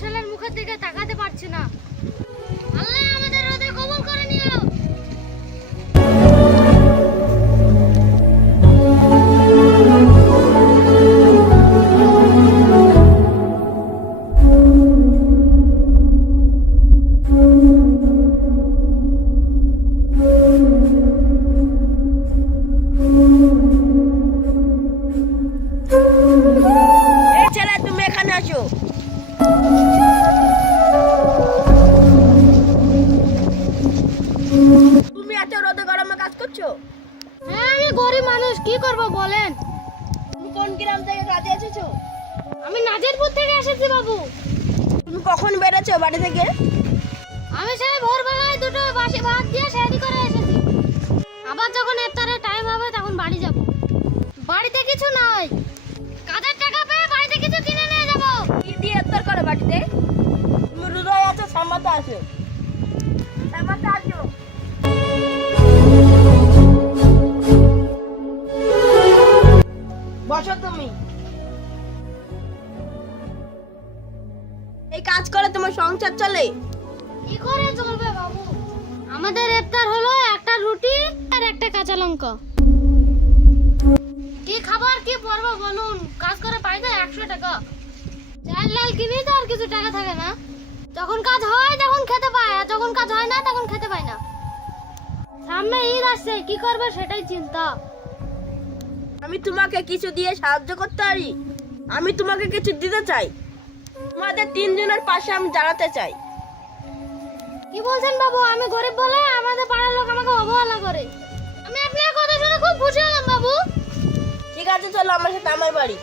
ছেলের মুখের দিকে তাকাতে পারছি না। আল্লাহ আমাদের রোদে কবুল করে নিও। এই ছেলে, তুমি এখানে আসো। তুমি এত রোদে গরমে কাজ করছো? হ্যাঁ, আমি গরিব মানুষ, কি করব বলেন। তুমি কোন গ্রাম থেকে কাজে এসেছো? আমি নাজিরপুর থেকে এসেছি বাবু। তুমি কখন বেরোছো বাড়ি থেকে? আমি সেই ভোরবেলায় দুটো বাসি ভাত দিয়ে সেহরি করে এসেছি। আবার যখন ইফতারের টাইম হবে তখন বাড়ি যাব। বাড়িতে কিছু নাই, কাজের টাকা পেয়ে বাড়িতে কিছু কিনে নিয়ে যাব। কি দিয়ে ইফতার করে বাড়িতে? তুমি রোজায় আছো, সামাতে আছো। সামাতে আছো। বসো তুমি। এই কাজ করে তোমার সংসার চলে? কি করে চলবে বাবু? আমাদের ইফতার হলো একটা রুটি আর একটা কাঁচা লঙ্কা। কি খাবার কি পরবো বলুন? কাজ করে পাই না 100 টাকা। চাল ডাল কিনে তো আর কিছু টাকা থাকে না। যখন কাজ হয় তখন খেতে পায়, আর যখন কাজ হয় না তখন খেতে পায় না। সামনে ঈদ আসছে, কি করবে সেটাই চিন্তা। আমি তোমাকে কিছু দিয়ে সাহায্য করতে পারি? আমি তোমাকে কিছু দিতে চাই। তোমাদের তিনজনের পাশে আমি দাঁড়াতে চাই। কি বলছেন বাবু? আমি গরিব বলে আমাদের পাড়ার লোক আমাকে অবহেলা করে। আমি আপনার কথা শুনে খুব খুশি হলাম বাবু। ঠিক আছে, চলো আমার সাথে আমার বাড়ি।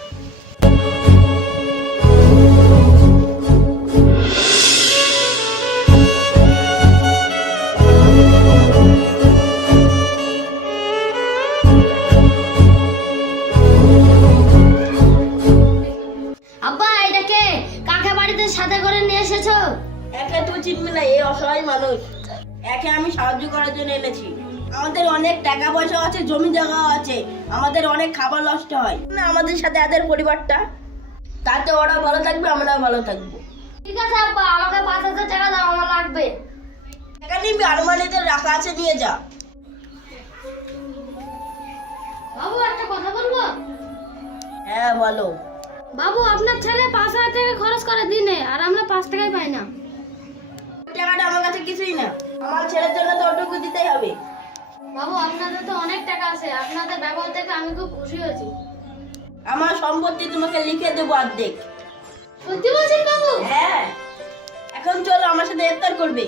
আব্বা, এটাকে কাকে বাড়িতে সাথে করে নিয়ে এসেছো? একে তুই চিনবি না, এই অসহায় মানুষ। একে আমি সাহায্য করার জন্য এনেছি। আমাদের অনেক টাকা পয়সা আছে, জমি জায়গাও আছে, আমাদের অনেক খাবার নষ্ট হয় না আমাদের সাথে এদের পরিবারটা। তাতে ওরা ভালো থাকবে, আমরাও ভালো থাকবো। ঠিক আছে আব্বা, আমাকে 5,000 টাকা দাও, আমার লাগবে। টাকা নিবি? আলমারিতে রাখা আছে, নিয়ে যা। বাবু, একটা কথা বলবো? হ্যাঁ, বলো। বাবু, আপনার ছেলে 5,000 টাকা খরচ করে দিনে, আর আমরা 5 টাকাই পাই না। টাকাটা আমার কাছে কিছুই না, আমার ছেলের জন্য তো ওটুকু দিতেই হবে। বাবু, আপনাদের তো অনেক টাকা আছে, আপনাদের ব্যবহার থেকে আমি খুব খুশি হয়েছি। আমার সম্পত্তি তোমাকে লিখে দেবো অর্ধেক। সত্যি বলছেন বাবু? হ্যাঁ, এখন চলো আমার সাথে ইফতার করবে।